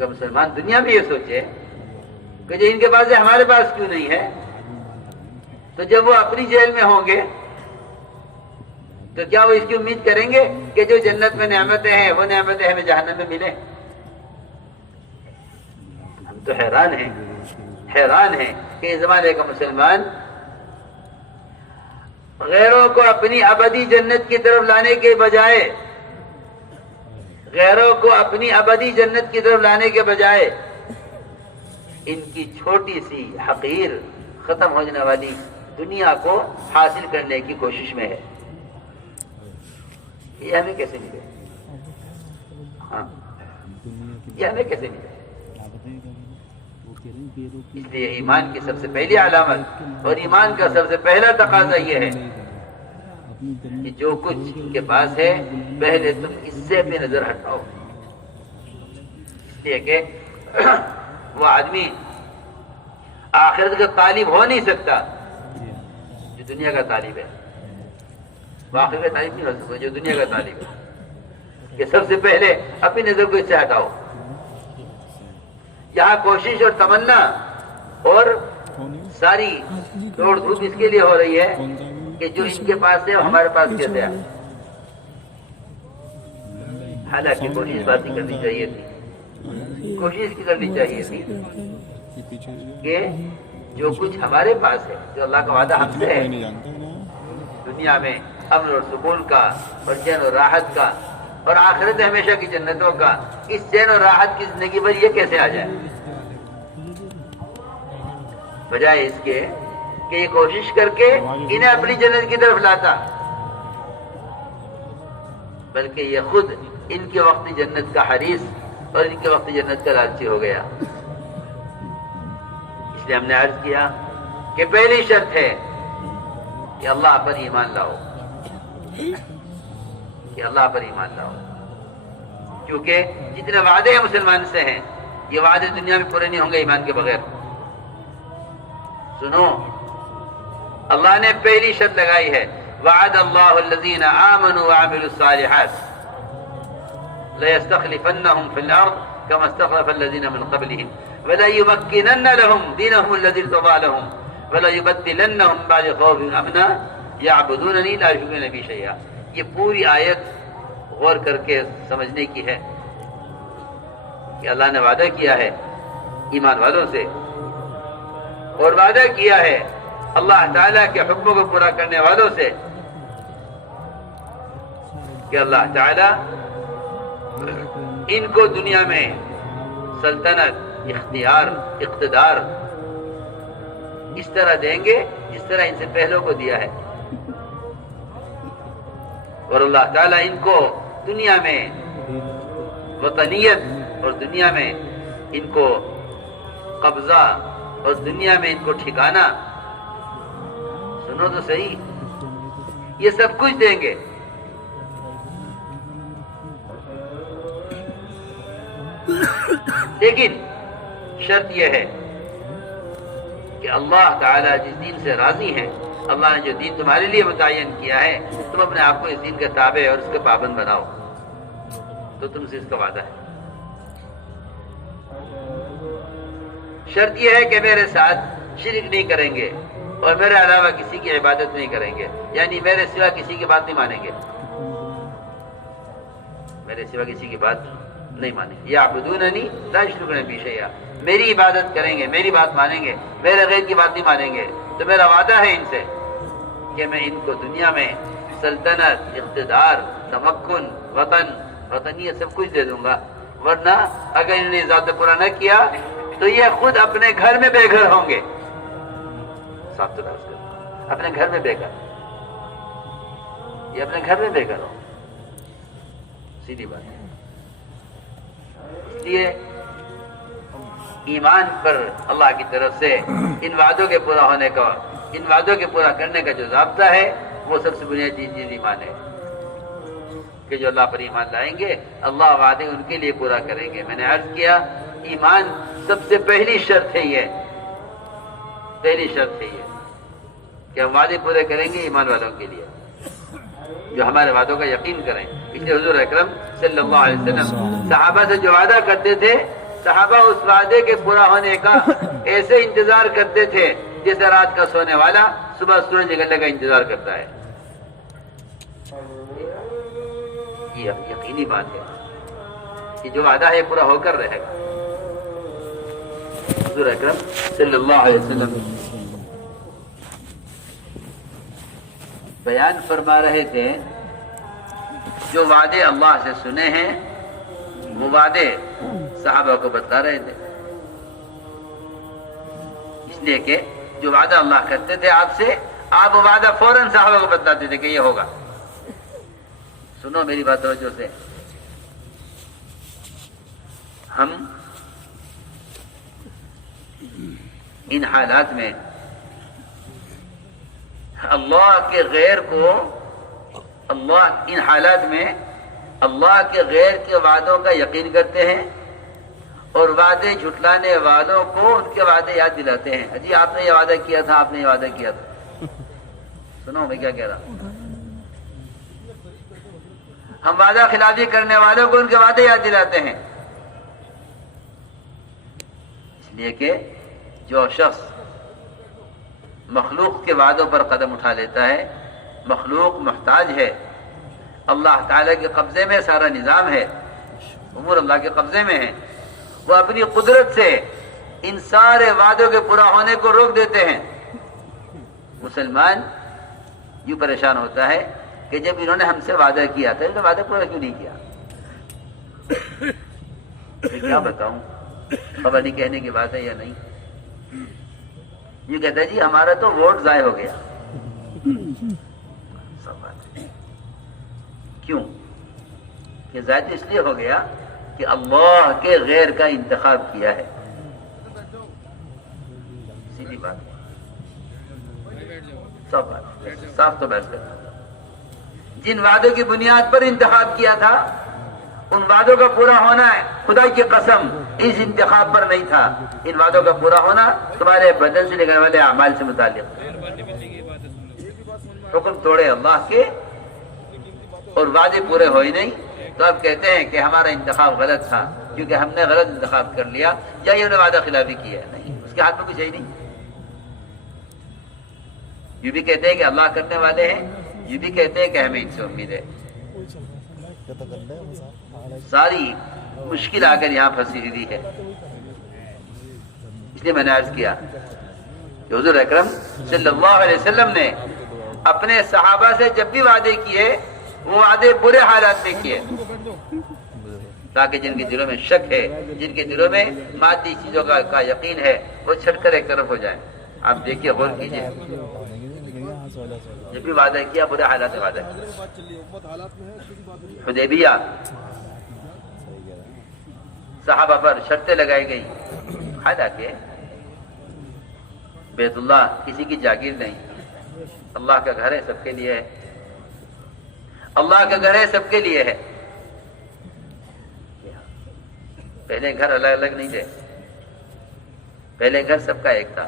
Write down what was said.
مسلمان دنیا میں یہ سوچے کہ جو ان کے پاس ہے ہمارے پاس کیوں نہیں ہے؟ تو جب وہ اپنی جیل میں ہوں گے تو کیا وہ اس کی امید کریں گے کہ جو جنت میں نعمتیں ہیں وہ نعمتیں ہمیں جہنم میں ملیں؟ ہم تو حیران ہیں کہ اس زمانے کا مسلمان غیروں کو اپنی ابدی جنت کی طرف لانے کے بجائے ان کی چھوٹی سی حقیر ختم ہونے والی دنیا کو حاصل کرنے کی کوشش میں ہے۔ یہ ہمیں کیسے ملے؟ یہ ہمیں کیسے ملے؟ اس لیے ایمان کی سب سے پہلی علامت اور ایمان کا سب سے پہلا تقاضا یہ ہے کہ جو کچھ ان کے پاس ہے پہلے تم اس سے بھی نظر ہٹاؤ، اس لیے کہ وہ آدمی آخرت کا طالب ہو نہیں سکتا جو دنیا کا طالب ہے، وہ آخرت کا طالب نہیں ہو سکتا جو دنیا کا طالب ہے۔ کہ سب سے پہلے اپنی نظر کو اس سے ہٹاؤ۔ یہاں کوشش اور تمنا اور ساری دوڑ دھوپ اس کے لیے ہو رہی ہے کہ جو ان کے پاس ہے ہمارے پاس کیسے ہے۔ حالانکہ کوشش بات نہیں کرنی چاہیے تھی، کوشش کی کرنی چاہیے تھی کہ جو کچھ ہمارے پاس ہے، جو اللہ کا وعدہ ہم سے ہے دنیا میں امن اور سکون کا اور چین اور راحت کا اور آخرت ہمیشہ کی جنتوں کا، اس چین اور راحت کی زندگی پر یہ کیسے آ جائے؟ بجائے اس کے کہ یہ کوشش کر کے انہیں اپنی جنت کی طرف لاتا، بلکہ یہ خود ان کے وقت جنت کا حریص اور ان کے وقت جنت کا لالچی ہو گیا۔ اس لیے ہم نے عرض کیا کہ پہلی شرط ہے کہ اللہ پر ایمان لاؤ، کہ اللہ پر ایمان لاؤ، کیونکہ جتنے وعدے مسلمان سے ہیں یہ وعدے دنیا میں پورے نہیں ہوں گے ایمان کے بغیر۔ سنو، اللہ نے پہلی شرط لگائی ہے، وعد اللہ الذین آمنوا وعملوا الصالحات لَيَسْتَخْلِفَنَّهُمْ فِي الْأَرْضِ كَمَا اسْتَخْلَفَ الَّذِينَ مِنْ قَبْلِهِمْ وَلَيُمَكِّنَنَّ لَهُمْ دِينَهُمُ الَّذِي ارْتَضَىٰ لَهُمْ وَلَيُبَدِّلَنَّهُمْ بَعْدَ خَوْفِهِمْ أَمْنًا يَعْبُدُونَنِي لَا يُشْرِكُونَ بِي شَيْئًا۔ یہ پوری آیت غور کر کے سمجھنے کی ہے کہ اللہ نے وعدہ کیا ہے ایمان والوں سے، اور وعدہ کیا ہے اللہ تعالیٰ کے حکموں کو پورا کرنے والوں سے کہ اللہ تعالیٰ ان کو دنیا میں سلطنت، اختیار، اقتدار اس طرح دیں گے جس طرح ان سے پہلوں کو دیا ہے، اور اللہ تعالیٰ ان کو دنیا میں وطنیت اور دنیا میں ان کو قبضہ اور دنیا میں ان کو ٹھکانہ، سنو تو صحیح، یہ سب کچھ دیں گے، لیکن شرط یہ ہے کہ اللہ تعالیٰ جس دین سے راضی ہے، اللہ نے جو دین تمہارے لیے متعین کیا ہے، تم اپنے آپ کو اس دین کا تابع اور اس کا پابند بناؤ، تو تم سے اس کا وعدہ ہے۔ شرط یہ ہے کہ میرے ساتھ شرک نہیں کریں گے اور میرے علاوہ کسی کی عبادت نہیں کریں گے، یعنی میرے سوا کسی کی بات نہیں مانیں گے، میرے سوا کسی کی بات نہیں مانیں گے۔ یعبدوننی لا یشرکون بی شیئا، میری عبادت کریں گے، میری بات مانیں گے، میرے غیر کی بات نہیں مانیں گے، تو میرا وعدہ ہے ان سے کہ میں ان کو دنیا میں سلطنت، اقتدار، تمکن، وطنیت سب کچھ دے دوں گا، ورنہ اگر انہوں نے ذات پورا نہ کیا تو یہ خود اپنے گھر میں بے گھر ہوں گے۔ صاف ستھرا اپنے گھر میں بے گھر، یہ اپنے گھر میں بے گھر ہوں، سیدھی بات ہے۔ اس لیے ایمان پر اللہ کی طرف سے ان وعدوں کے پورا ہونے کا، ان وعدوں کے پورا کرنے کا جو ضابطہ ہے وہ سب سے بنیادی چیز ایمان ہے کہ جو اللہ پر ایمان لائیں گے اللہ وعدے ان کے لیے پورا کریں گے۔ میں نے عرض کیا ایمان سب سے پہلی شرط ہے، یہ پہلی شرط ہے یہ کہ ہم وعدے پورے کریں گے ایمان والوں کے لیے۔ جو ہمارے وعدوں کا یقین کریں. اس لیے حضور اکرم صلی اللہ علیہ وسلم صحابہ سے جو وعدہ کرتے تھے، صحابہ اس وعدے کے پورا ہونے کا ایسے انتظار کرتے تھے جیسے رات کا سونے والا صبح سورج نکلنے کا انتظار کرتا ہے. یہ یقینی بات ہے کہ جو وعدہ ہے پورا ہو کر رہے گا. حضور اکرم صلی اللہ علیہ وسلم بیان فرما رہے تھے جو وعدے اللہ سے سنے ہیں وہ وعدے صحابہ کو بتا رہے تھے. اس لیے کہ جو وعدہ اللہ کرتے تھے آپ سے، آپ وہ وعدہ فوراً صحابہ کو بتاتے تھے کہ یہ ہوگا. سنو میری بات توجہ سے. ہم ان حالات میں اللہ کے غیر کو، ان حالات میں اللہ کے غیر کے وعدوں کا یقین کرتے ہیں اور وعدے جھٹلانے والوں کو ان کے وعدے یاد دلاتے ہیں. جی آپ نے یہ وعدہ کیا تھا، آپ نے یہ وعدہ کیا تھا. سنو میں کیا کہہ رہا ہوں. ہم وعدہ خلافی کرنے والوں کو ان کے وعدے یاد دلاتے ہیں. اس لیے کہ جو شخص مخلوق کے وعدوں پر قدم اٹھا لیتا ہے، مخلوق محتاج ہے. اللہ تعالیٰ کے قبضے میں سارا نظام ہے، امور اللہ کے قبضے میں ہے. وہ اپنی قدرت سے ان سارے وعدوں کے پورا ہونے کو روک دیتے ہیں. مسلمان یوں پریشان ہوتا ہے کہ جب انہوں نے ہم سے وعدہ کیا تھا، انہوں نے وعدہ پورا کیوں نہیں کیا؟ میں کیا بتاؤں، خبر نہیں کہنے کی بات ہے یا نہیں. یہ کہتا ہے جی ہمارا تو ووٹ ضائع ہو گیا. سب بات ہے. کیوں کہ ضائع اس لیے ہو گیا کہ اللہ کے غیر کا انتخاب کیا ہے. سیدھی بات ہے. سب بات صاف تو بحث کرنا. جن وعدوں کی بنیاد پر انتخاب کیا تھا ان وعدوں کا پورا ہونا ہے، خدا کی قسم اس انتخاب پر نہیں تھا. ان وعدوں کا پورا ہونا تمہارے بدن سے نکلنے والے اعمال سے متعلق. حکم توڑے اللہ کے اور وعدے پورے ہوئے نہیں تو اب کہتے ہیں کہ ہمارا انتخاب غلط تھا کیونکہ ہم نے غلط انتخاب کر لیا یا یہ انہوں نے وعدہ خلافی کیا. نہیں، اس کے ہاتھ میں کچھ ہے ہی نہیں. یہ بھی کہتے ہیں کہ اللہ کرنے والے ہیں، یہ بھی کہتے ہیں کہ ہمیں ان سے امید ہے. ساری مشکل آ کر یہاں پھنسی ہوئی ہے. اس لیے میں نے عرض کیا کہ حضور اکرم صلی اللہ علیہ وسلم نے اپنے صحابہ سے جب بھی وعدے کیے وہ وعدے برے حالات میں کیے تاکہ جن کے دلوں میں شک ہے، جن کے دلوں میں مادی چیزوں کا یقین ہے، وہ چھٹ کر ایک طرف ہو جائیں. آپ دیکھیے، غور کیجیے. جب بھی وعدہ کیا برے حالات میں وعدہ کیا. حدیبیہ صحابہ پر شرطیں لگائی گئی، حالانکہ بیت اللہ کسی کی جاگیر نہیں، اللہ کا گھر ہے، سب کے لیے ہے. اللہ کا گھر ہے، سب کے لیے ہے. پہلے گھر الگ الگ نہیں تھے، پہلے گھر سب کا ایک تھا.